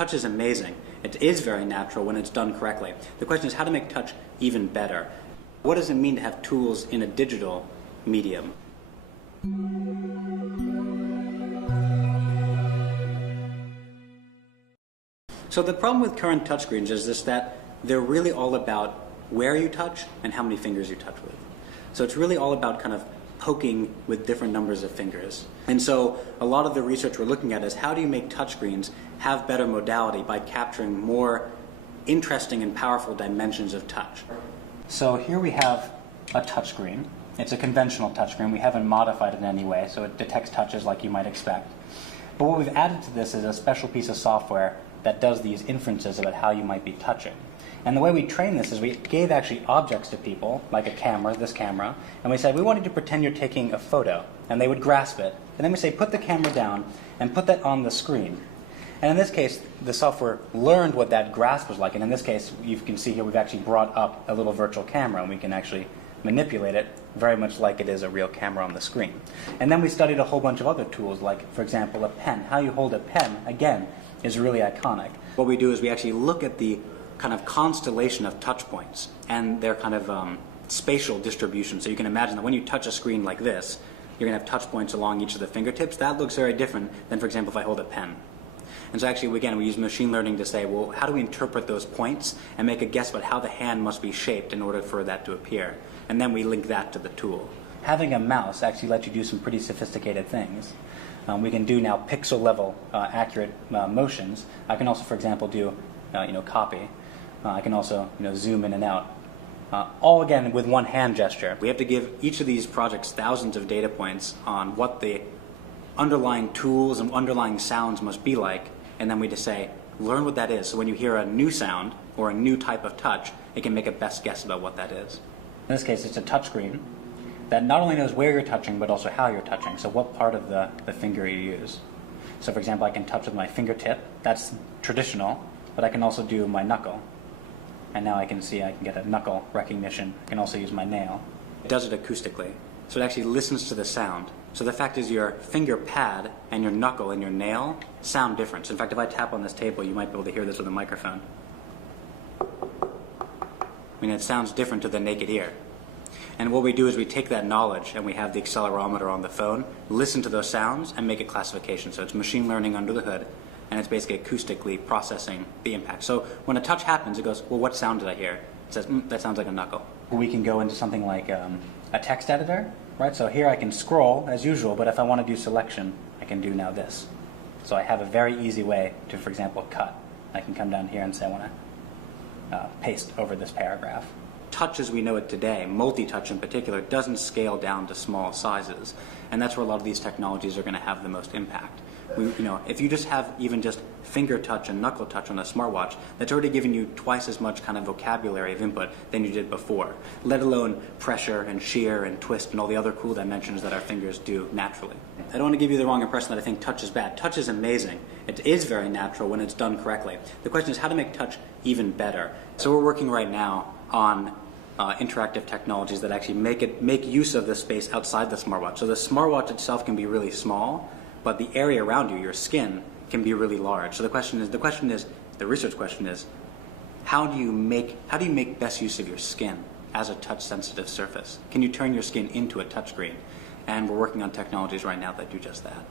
Touch is amazing. It is very natural when it's done correctly. The question is how to make touch even better. What does it mean to have tools in a digital medium? So the problem with current touchscreens is just that they're really all about where you touch and how many fingers you touch with. So it's really all about kind of poking with different numbers of fingers. And so a lot of the research we're looking at is how do you make touchscreens have better modality by capturing more interesting and powerful dimensions of touch. So here we have a touchscreen. It's a conventional touchscreen. We haven't modified it in any way, so it detects touches like you might expect. But what we've added to this is a special piece of software that does these inferences about how you might be touching. And the way we train this is we gave actually objects to people, like a camera, this camera, and we said, we want you to pretend you're taking a photo, and they would grasp it. And then we say, put the camera down and put that on the screen. And in this case, the software learned what that grasp was like, and in this case, you can see here we've actually brought up a little virtual camera, and we can actually manipulate it very much like it is a real camera on the screen. And then we studied a whole bunch of other tools, like, for example, a pen. How you hold a pen, again, is really iconic. What we do is we actually look at the kind of constellation of touch points and their kind of spatial distribution. So you can imagine that when you touch a screen like this, you're going to have touch points along each of the fingertips. That looks very different than, for example, if I hold a pen. And so actually, again, we use machine learning to say, well, how do we interpret those points and make a guess about how the hand must be shaped in order for that to appear? And then we link that to the tool. Having a mouse actually lets you do some pretty sophisticated things. We can do now pixel-level accurate motions. I can also, for example, do copy. I can also zoom in and out. All again with one hand gesture. We have to give each of these projects thousands of data points on what the underlying tools and underlying sounds must be like, and then we just say, learn what that is. So when you hear a new sound or a new type of touch, it can make a best guess about what that is. In this case, it's a touchscreen that not only knows where you're touching, but also how you're touching. So what part of the finger you use. So for example, I can touch with my fingertip. That's traditional, but I can also do my knuckle. And now I can see I can get a knuckle recognition. I can also use my nail. It does it acoustically. So it actually listens to the sound. So the fact is your finger pad and your knuckle and your nail sound different. So in fact, if I tap on this table, you might be able to hear this with a microphone. I mean, it sounds different to the naked ear. And what we do is we take that knowledge and we have the accelerometer on the phone, listen to those sounds, and make a classification. So it's machine learning under the hood, and it's basically acoustically processing the impact. So when a touch happens, it goes, well, what sound did I hear? It says, that sounds like a knuckle. We can go into something like a text editor, right? So here I can scroll as usual, but if I want to do selection, I can do now this. So I have a very easy way to, for example, cut. I can come down here and say I want to paste over this paragraph. Touch as we know it today, multi-touch in particular, doesn't scale down to small sizes. And that's where a lot of these technologies are going to have the most impact. If you just have even just finger touch and knuckle touch on a smartwatch, that's already giving you twice as much kind of vocabulary of input than you did before, let alone pressure and shear and twist and all the other cool dimensions that our fingers do naturally. I don't want to give you the wrong impression that I think touch is bad. Touch is amazing. It is very natural when it's done correctly. The question is how to make touch even better. So we're working right now on interactive technologies that actually make use of the space outside the smartwatch. So the smartwatch itself can be really small, but the area around you, your skin, can be really large. So the research question is, how do you make best use of your skin as a touch-sensitive surface? Can you turn your skin into a touchscreen? And we're working on technologies right now that do just that.